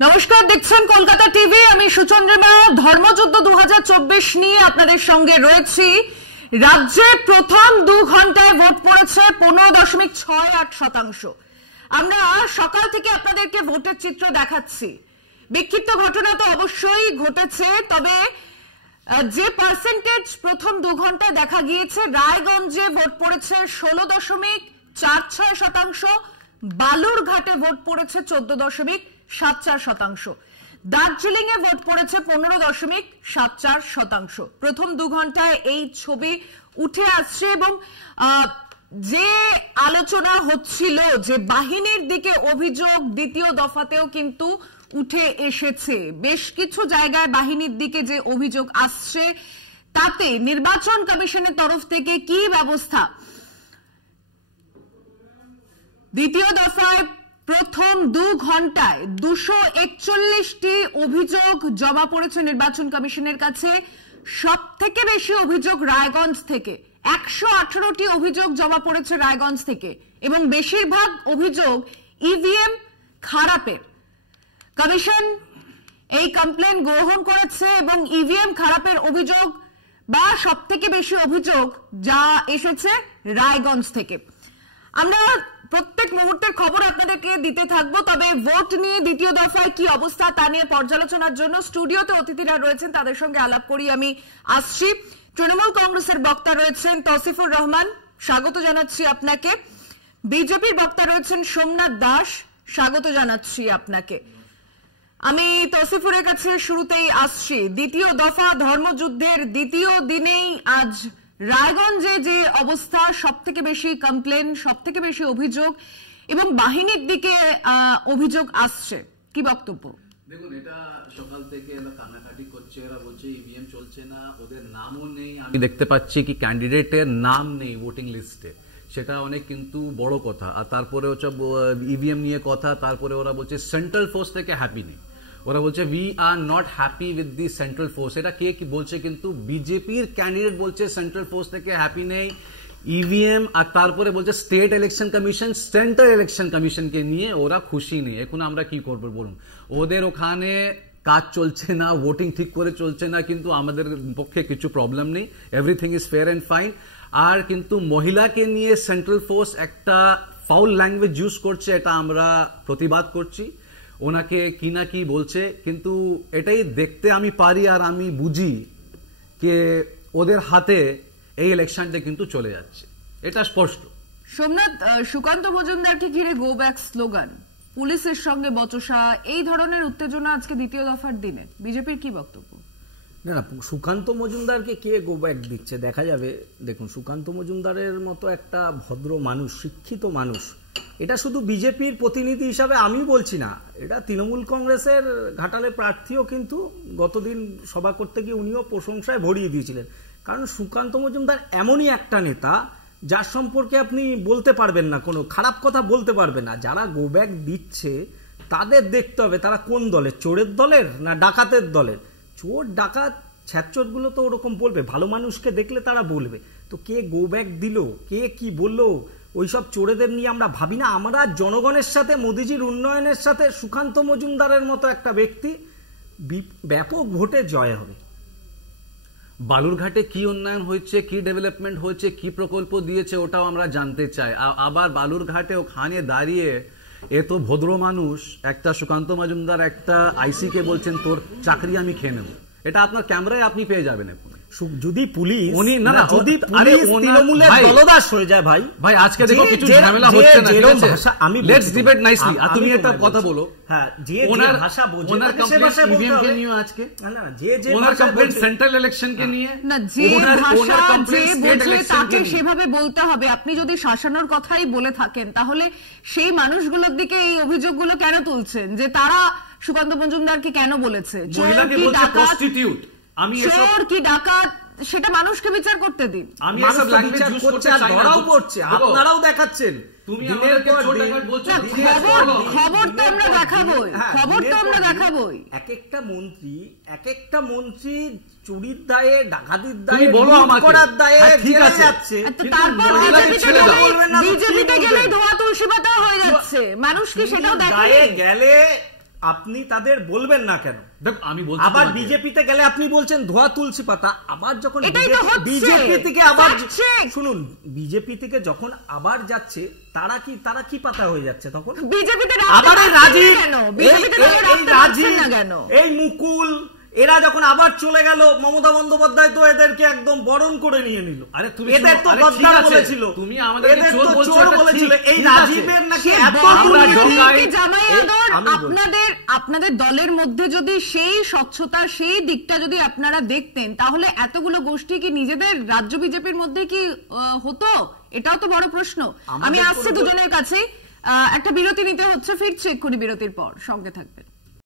নমস্কার, দেখছেন কলকাতা টিভি। আমি সুচন্দ্রিমা। ধর্মযুদ্ধ 2024 নিয়ে আপনাদের সঙ্গে রয়েছি। রাজ্যে প্রথম 2 ঘন্টায় ভোট পড়েছে 15.68%। আমরা সকাল থেকে আপনাদেরকে ভোটের চিত্র দেখাচ্ছি। বিক্ষিপ্ত ঘটনা তো অবশ্যই ঘটেছে, তবে যে পার্সেন্টেজ প্রথম 2 ঘন্টায় দেখা গিয়েছে, রায়গঞ্জে ভোট পড়েছে 16.46%, বালুরঘাটে ভোট পড়েছে 14.74%, দার্জিলিং এ ভোট পড়েছে 15.74%। প্রথম 2 ঘন্টায় এই ছবি উঠে আসছে এবং যে আলোচনা হচ্ছিল যে বাহিনীর দিকে অভিযোগ দ্বিতীয় দফাতেও কিন্তু উঠে এসেছে। বেশ কিছু জায়গায় বাহিনীর দিকে যে অভিযোগ আসছে, তাতে নির্বাচন কমিশনের তরফ থেকে কি ব্যবস্থা। দ্বিতীয় দফায় প্রথম 2 ঘন্টায় 241টি অভিযোগ জমা পড়েছে নির্বাচন কমিশনের কাছে। সব থেকে বেশি অভিযোগ রায়গঞ্জ থেকে, 118টি অভিযোগ জমা পড়েছে রায়গঞ্জ থেকে এবং বেশিরভাগ অভিযোগ ইভিএম খারাপের। কমিশন এই কমপ্লেন গ্রহণ করেছে এবং ইভিএম খারাপের অভিযোগ বা সব থেকে বেশি অভিযোগ যা এসেছে রায়গঞ্জ থেকে। আমরা প্রত্যেক মুহূর্তের খবর আপনাদেরকে দিতে থাকবো, তবে ভোট নিয়ে দ্বিতীয় দফায় কি অবস্থা তা নিয়ে পর্যালোচনার জন্য স্টুডিওতে অতিথিরা রয়েছেন, তাদের সঙ্গে আলাপ করি আমি আসছি। তৃণমূল কংগ্রেসের বক্তা রয়েছেন তৌসিফুর রহমান, স্বাগত জানাচ্ছি আপনাকে। বিজেপির বক্তা রয়েছেন সোমনাথ দাস, স্বাগত জানাচ্ছি আপনাকে। আমি তৌসিফুরের কাছে শুরুতেই আসছি। দ্বিতীয় দফা ধর্মযুদ্ধের দ্বিতীয় দিনেই আজ রায়গঞ্জে যে অবস্থা, সব থেকে বেশি কমপ্লেন, সব থেকে বেশি অভিযোগ এবং বাহিনীর দিকে অভিযোগ আসছে, কি বক্তব্য? দেখুন, এটা সকাল থেকে এরা কান্নাকাটি করছে, এরা বলছে ইভিএম চলছে না, ওদের নামও নেই। আমি দেখতে পাচ্ছি কি ক্যান্ডিডেটের নাম নেই ভোটিং লিস্টে, সেটা অনেক কিন্তু বড় কথা। আর তারপরে হচ্ছে ইভিএম নিয়ে কথা, তারপরে ওরা বলছে সেন্ট্রাল ফোর্স থেকে হ্যাপি নেই। ওরা বলছে we are not happy with the central force. এটা কে কি বলছে? কিন্তু বিজেপির ক্যান্ডিডেট বলছে সেন্ট্রাল ফোর্স থেকে হ্যাপি নেই, ইভিএম। আর তারপরে বলছে state election commission, central election কমিশনকে নিয়ে ওরা খুশি নেই। এখন আমরা কি করবো বলুন? ওদের ওখানে কাজ চলছে না, ভোটিং ঠিক করে চলছে না, কিন্তু আমাদের পক্ষে কিছু প্রবলেম নেই, everything is fair and fine. আর কিন্তু মহিলাকে নিয়ে সেন্ট্রাল ফোর্স একটা ফাউল ল্যাঙ্গুয়েজ ইউজ করছে, এটা আমরা প্রতিবাদ করছি। ওনাকে কি না কি বলছে, কিন্তু এটাই দেখতে আমি পারি আর আমি বুঝি যে ওদের হাতে এই ইলেকশনটা কিন্তু চলে যাচ্ছে, এটা স্পষ্ট। সোমনাথ, সুকান্ত মজুমদারকে ঘিরে গো ব্যাক স্লোগান, পুলিশের সঙ্গে বচসা, এই ধরনের উত্তেজনা আজকে দ্বিতীয় দফার দিনে, বিজেপির কি বক্তব্য? না, সুকান্ত মজুমদারকে কে গো ব্যাক দিচ্ছে দেখা যাবে। দেখুন, সুকান্ত মজুমদারের মতো একটা ভদ্র মানুষ, শিক্ষিত মানুষ, এটা শুধু বিজেপির প্রতিনিধি হিসাবে আমি বলছি না, এটা তৃণমূল কংগ্রেসের ঘাটালে প্রার্থীও কিন্তু গতদিন সভা করতে গিয়ে উনিও প্রশংসায় ভরিয়ে দিয়েছিলেন। কারণ সুকান্ত মজুমদার এমনই একটা নেতা যার সম্পর্কে আপনি বলতে পারবেন না, কোনো খারাপ কথা বলতে পারবেন না। যারা গো ব্যাক দিচ্ছে তাদের দেখতে হবে তারা কোন দলের, চোরের দলের না ডাকাতের দলের। চোর ডাকাত ছ্যাচোরগুলো তো ওরকম বলবে, ভালো মানুষকে দেখলে তারা বলবে। তো কে গো ব্যাক দিল, কে কি বললো, ওইসব চোরেদের নিয়ে আমরা ভাবি না। আমরা জনগণের সাথে, মোদিজির উন্নয়নের সাথে সুকান্ত মজুমদারের মতো একটা ব্যক্তি ব্যাপক ভোটে জয় হবে। বালুরঘাটে কি উন্নয়ন হয়েছে, কি ডেভেলপমেন্ট হয়েছে, কি প্রকল্প দিয়েছে, ওটাও আমরা জানতে চাই। আবার বালুরঘাটে ওখানে দাঁড়িয়ে এত ভদ্র মানুষ, একটা সুকান্ত মজুমদার একটা আইসি কে বলছেন তোর চাকরি আমি খেয়ে নেব। এটা আপনার ক্যামেরায় আপনি পেয়ে যাবেন। এখন যদি পুলিশ উনি না, যদি তৃণমূলের দলদাস হয়ে যায়, ভাই ভাই আজকে দেখো কিছু ঝামেলা হচ্ছে না, আমি লেটস ডিবেট নাইসলি। আর তুমি একটা কথা বলো, হ্যাঁ, যে যে ভাষা বোঝে ওনার কমপ্লেইন্ট ইভিএম কে নিয়ে আজকে, না যে যে ওনার কমপ্লেইন্ট সেন্ট্রাল ইলেকশন কে নিয়ে, না যে ভাষা যে বোঝে তাকে সেভাবে বলতে হবে। আপনি যদি শাসনের কথাই বলে থাকেন, তাহলে সেই মানুষগুলোর দিকে এই অভিযোগগুলো কেন তুলছেন যে তারা সুকান্ত মজুমদারকে কেন বলেছে মহিলাকে বলছে প্রস্টিটিউট? আমি চোর কি ডাকাত সেটা মানুষকে বিচার করতে দিন। আমি এসব ল্যাঙ্গুয়েজ ইউজ করতে চাই না, ধরাও পড়ছে, আপনারাও দেখাচ্ছেন। তুমি আমাদেরকে চোর ডাকাত বলছো, খবর তো আমরা দেখাবোই, খবর তো আমরা দেখাবোই। এক একটা মন্ত্রী চুরির দায়ে, ডাকাতির দায়ে, বলো আমাকে করার দায়ে জেলে যাচ্ছে। তারপর বিজেপিতে গেলে ধোয়া তুলসী পাতা হয়ে যাচ্ছে, মানুষ কি সেটাও দেখে? গেলে আপনি তাদের বলবেন না কেন? আমি বলছি আবার বিজেপিতে গেলে আপনি বলছেন ধোয়া তুলসী পাতা, আবার যখন এটাই তো হচ্ছে। বিজেপি থেকে আবার Fact check। শুনুন, বিজেপি থেকে যখন আবার যাচ্ছে তারা কি পাতা হয়ে যাচ্ছে তখন? বিজেপিতে আবার এই রাজীব, কেন? এই মুকুল, এরা যখন আবার চলে গেল, মমতা বন্দ্যোপাধ্যায় তো এদেরকে একদম বরণ করে নিয়ে নিল। আরে তুমি এদের তো গদ্দার বলেছিল, তুমি আমাদেরকে চোর বলছো, বলেছিল। এই রাজীবের নাকি এত আপনাদের দলের মধ্যে যদি সেই স্বচ্ছতা, সেই দিকটা যদি আপনারা দেখতেন, তাহলে এতগুলো গোষ্ঠী কি নিজেদের রাজ্য বিজেপির মধ্যে কি হতো? এটাও তো বড় প্রশ্ন। আমি আসছি দুজনের কাছে, একটা বিরতি নিতে হচ্ছে, ফিরছি এক্ষুনি বিরতির পর, সঙ্গে থাকবেন।